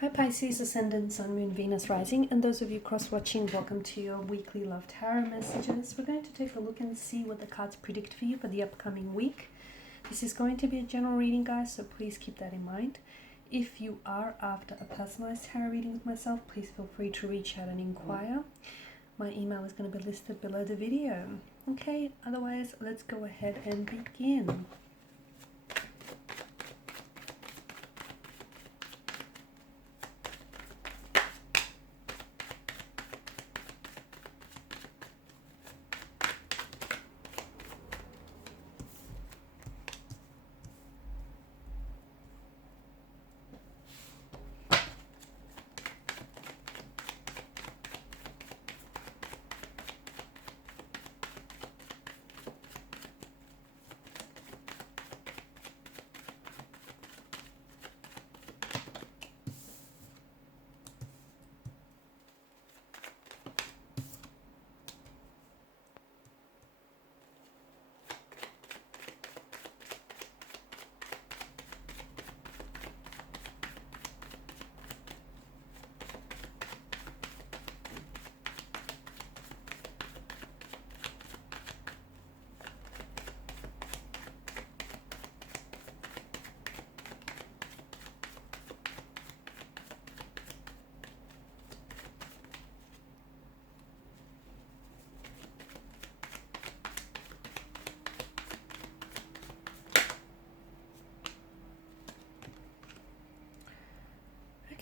Hi Pisces, Ascendant, Sun, Moon, Venus, Rising, and those of you cross-watching, welcome to your weekly Love Tarot messages. We're going to take a look and see what the cards predict for you for the upcoming week. This is going to be a general reading, guys, so please keep that in mind. If you are after a personalized tarot reading with myself, please feel free to reach out and inquire. My email is going to be listed below the video. Okay, otherwise, let's go ahead and begin.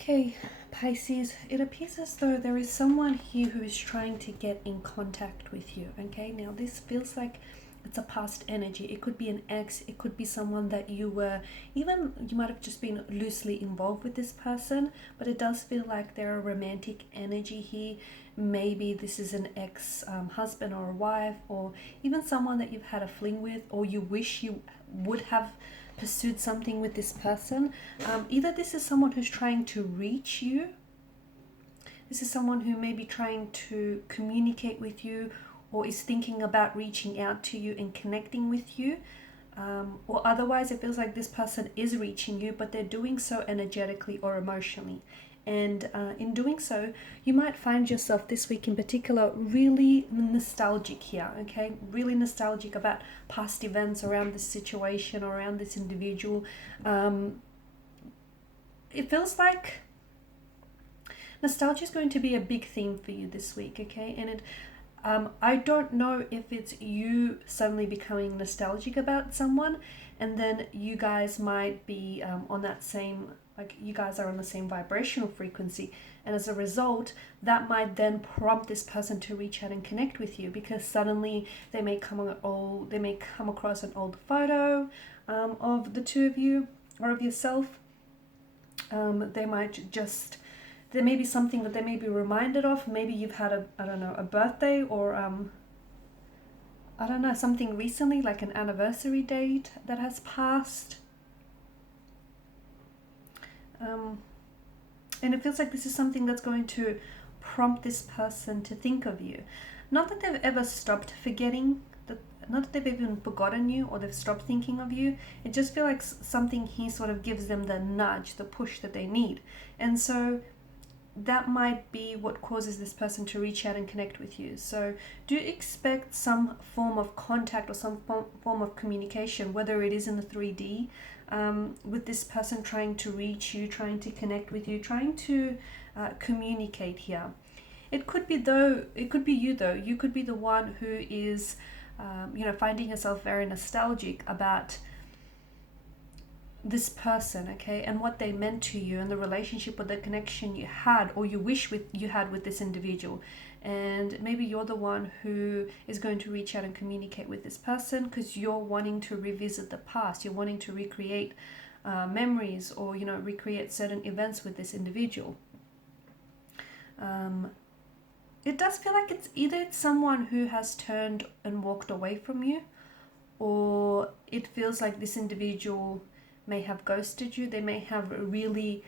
Okay, Pisces, it appears as though there is someone here who is trying to get in contact with you, okay? Now, this feels like it's a past energy. It could be an ex, it could be someone that you might have just been loosely involved with this person, but it does feel like there are romantic energy here. Maybe this is an ex-husband or a wife, or even someone that you've had a fling with, or you wish you would have pursued something with this person. Either this is someone who's trying to reach you, this is someone who may be trying to communicate with you, or is thinking about reaching out to you and connecting with you, or otherwise it feels like this person is reaching you, but they're doing so energetically or emotionally. And in doing so, you might find yourself this week in particular really nostalgic here, okay? Really nostalgic about past events around this situation, or around this individual. It feels like nostalgia is going to be a big theme for you this week, okay? And I don't know if it's you suddenly becoming nostalgic about someone, and then you guys might be on that same, like you guys are on the same vibrational frequency, and as a result that might then prompt this person to reach out and connect with you, because suddenly they may come across an old photo of the two of you or of yourself. There may be something that they may be reminded of. Maybe you've had a birthday, or something recently, like an anniversary date that has passed. And it feels like this is something that's going to prompt this person to think of you. Not that they've ever stopped forgetting, not that they've even forgotten you, or they've stopped thinking of you. It just feels like something here sort of gives them the nudge, the push that they need. And so that might be what causes this person to reach out and connect with you. So do expect some form of contact or some form of communication, whether it is in the 3D, with this person trying to reach you, trying to connect with you, trying to communicate here. It could be you though. You could be the one who is finding yourself very nostalgic about this person, okay, and what they meant to you, and the relationship or the connection you had, or you wish you had with this individual. And maybe you're the one who is going to reach out and communicate with this person because you're wanting to revisit the past. You're wanting to recreate memories, or recreate certain events with this individual. It does feel like it's either someone who has turned and walked away from you, or it feels like this individual may have ghosted you. They may have really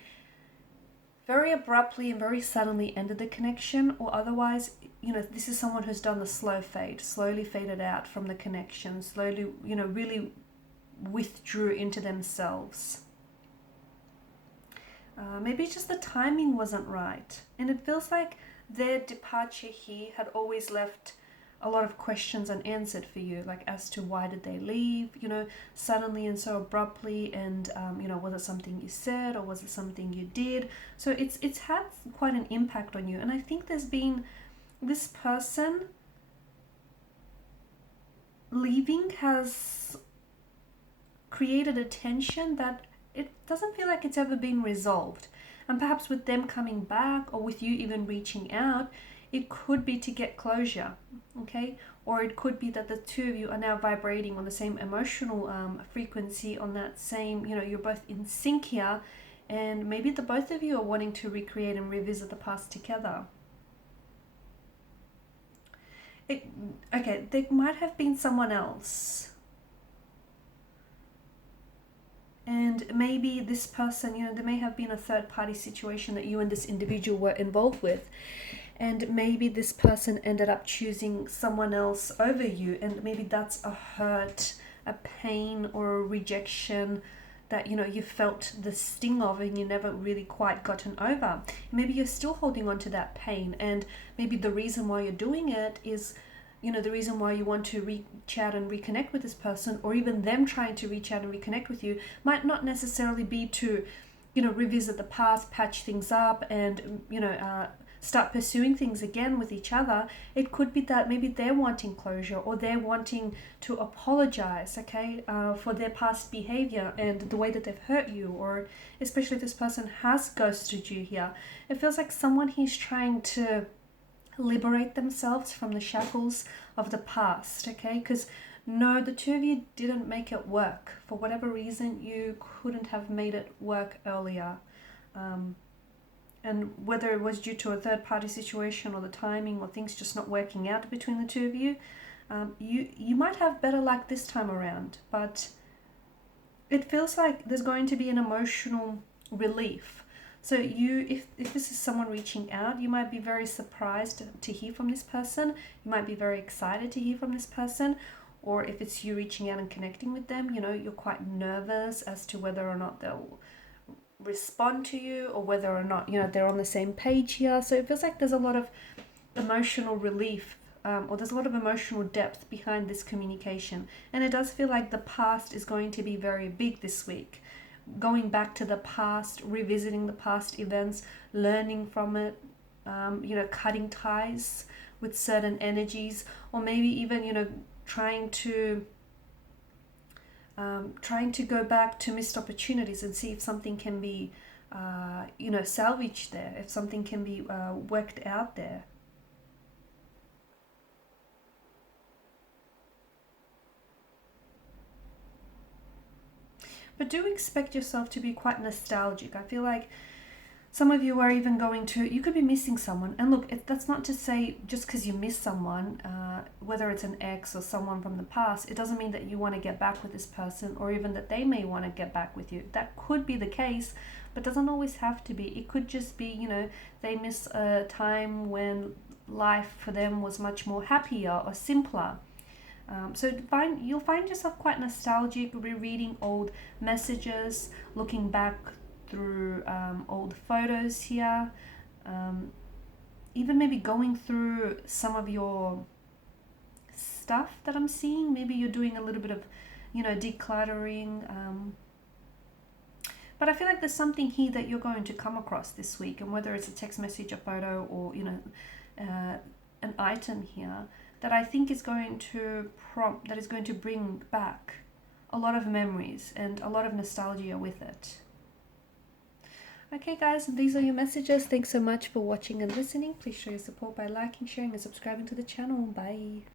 very abruptly and very suddenly ended the connection, or otherwise, this is someone who's done the slow fade, slowly faded out from the connection, slowly, really withdrew into themselves. Maybe just the timing wasn't right. And it feels like their departure here had always left a lot of questions unanswered for you, like as to why did they leave, suddenly and so abruptly, and was it something you said or was it something you did? So it's had quite an impact on you, and I think there's been this person leaving has created a tension that it doesn't feel like it's ever been resolved. And perhaps with them coming back, or with you even reaching out, it could be to get closure, okay? Or it could be that the two of you are now vibrating on the same emotional frequency, on that same, you're both in sync here, and maybe the both of you are wanting to recreate and revisit the past together. Okay, there might have been someone else. And maybe this person, there may have been a third party situation that you and this individual were involved with. And maybe this person ended up choosing someone else over you. And maybe that's a hurt, a pain, or a rejection that, you felt the sting of and you never really quite gotten over. Maybe you're still holding on to that pain. And maybe the reason why you're doing it is, the reason why you want to reach out and reconnect with this person, or even them trying to reach out and reconnect with you, might not necessarily be to, revisit the past, patch things up, and, start pursuing things again with each other. It could be that maybe they're wanting closure, or they're wanting to apologize, okay, for their past behavior and the way that they've hurt you, or especially if this person has ghosted you here. It feels like someone he's trying to liberate themselves from the shackles of the past, okay? Because no, the two of you didn't make it work. For whatever reason, you couldn't have made it work earlier. And whether it was due to a third party situation, or the timing, or things just not working out between the two of you, you might have better luck this time around. But it feels like there's going to be an emotional relief. So if this is someone reaching out, you might be very surprised to hear from this person. You might be very excited to hear from this person. Or if it's you reaching out and connecting with them, you're quite nervous as to whether or not they'll respond to you, or whether or not, they're on the same page here. So it feels like there's a lot of emotional relief, or there's a lot of emotional depth behind this communication. And it does feel like the past is going to be very big this week. Going back to the past, revisiting the past events, learning from it, cutting ties with certain energies, or maybe even, trying to go back to missed opportunities and see if something can be, salvaged there, if something can be worked out there. But do expect yourself to be quite nostalgic. I feel like some of you are even you could be missing someone. And look, that's not to say just because you miss someone, whether it's an ex or someone from the past, it doesn't mean that you want to get back with this person, or even that they may want to get back with you. That could be the case, but doesn't always have to be. It could just be, they miss a time when life for them was much more happier or simpler. So you'll find yourself quite nostalgic, rereading old messages, looking back through old photos here, even maybe going through some of your stuff that I'm seeing. Maybe you're doing a little bit of, decluttering. But I feel like there's something here that you're going to come across this week, and whether it's a text message, a photo, or, an item here, that I think is going to bring back a lot of memories and a lot of nostalgia with it. Okay guys, these are your messages. Thanks so much for watching and listening. Please show your support by liking, sharing, and subscribing to the channel. Bye.